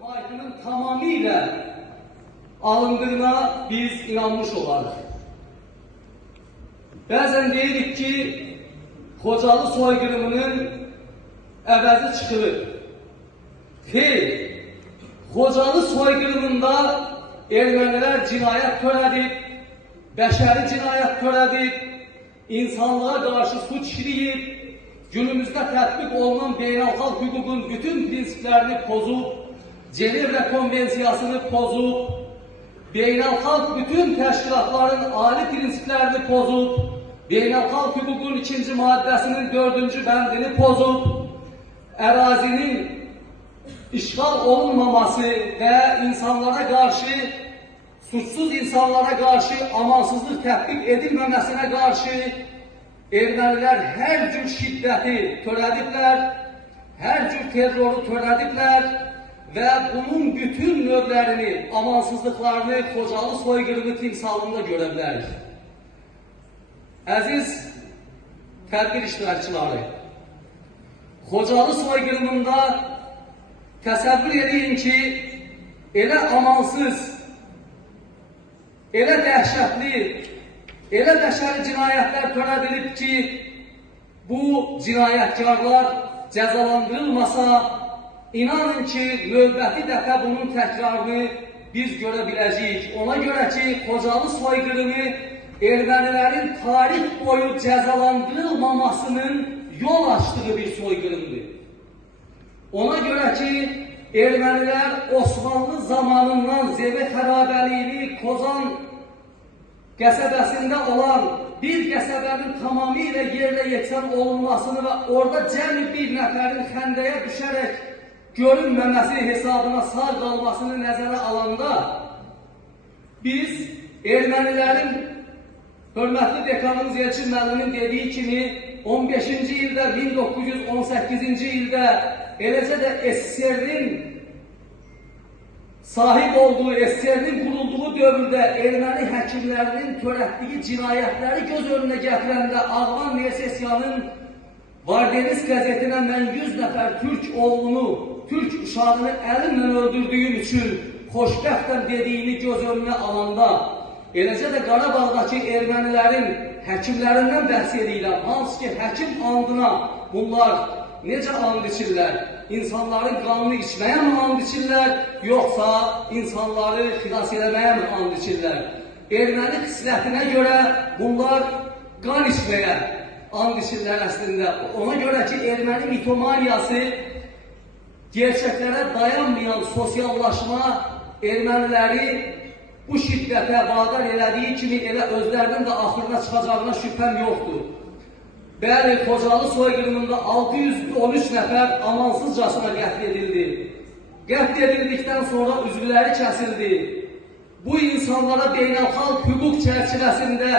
haykının tamamıyla alındığına biz inanmış olarız. Bəzən deyirik ki, Xocalı soyqırımının əvəzi çıxırır. Xeyr, Xocalı soyqırımında ermənilər cinayət törədib, bəşəri cinayət törədib, insanlığa qarşı suç işləyib, günümüzdə tətbiq olunan beynəlxalq hüququn bütün prinsiplərini pozub, Cenevre Konvensiyasını pozub, beynəlxalq bütün təşkilatların ali prinsiplərini pozub, beynəlxalq hüququn 2-ci maddəsinin 4-cü bəndini pozub, ərazinin işğal olunmaması və insanlara qarşı, suçsuz insanlara qarşı amansızlıq tətbiq edilməməsinə qarşı ermənilər hər cür şiddəti törədiblər, hər cür terroru törədiblər və bunun bütün növlərini, amansızlıqlarını Xocalı soyqırımı timsalında görə bilərik. Əziz tədbir iştirakçıları, Xocalı soyqırımında təsəvvür edin ki, elə amansız, elə dəhşətli, elə bəşəri cinayətlər törədilib ki, bu cinayətkarlar cəzalandırılmasa, inanın ki, növbəti dəfə bunun təkrarını biz görə biləcəyik. Ona görə ki, Xocalı soyqırımı ermənilərin tarix boyu cəzalandırılmamasının yol açdığı bir soyqırımdır. Ona görə ki, ermənilər Osmanlı zamanından Zevi xərabəliyini Kozan qəsəbəsində olan bir qəsəbənin tamamilə yerlə yeksan olunmasını və orada cəmi bir nəfərin xəndəyə düşərək görünməməsi hesabına sağ qalmasını nəzərə alanda biz ermənilərin hörmətli dekanımız Elçin müəllimin dediyi kimi 15-ci ildə, 1918-ci ildə eləcə də SSR-nin sahib olduğu, SSR-nin qurulduğu dövrdə erməni həkimlərinin törətdiyi cinayətləri göz önünə gətirəndə Ağvan Nersesiyanın Vardeniz qəzetinə mən 100 nəfər türk oğlunu, türk uşağını əlimlə öldürdüyüm üçün xoşbəxtəm dediyini göz önünə alanda, eləcə də Qarabağdakı ermənilərin həkimlərindən bəhs edirlər. Hansı ki, həkim andına bunlar necə and içirlər? İnsanların qanını içməyə mi and içirlər, yoxsa insanları xilas eləməyə mi and içirlər? Erməni xislətinə görə bunlar qan içməyə and içirlər əslində. Ona görə ki, erməni mitomaniyası gerçəklərə dayanmayan sosiallaşma erməniləri bu şiddətə vadar elədiyi kimi elə özlərinin də axırına çıxacağına şübhəm yoxdur. Bəli, Xocalı soyqırımında 613 nəfər amansızcasına qətl edildi. Qətl edildikdən sonra üzvləri kəsildi. Bu insanlara beynəlxalq hüquq çərçivəsində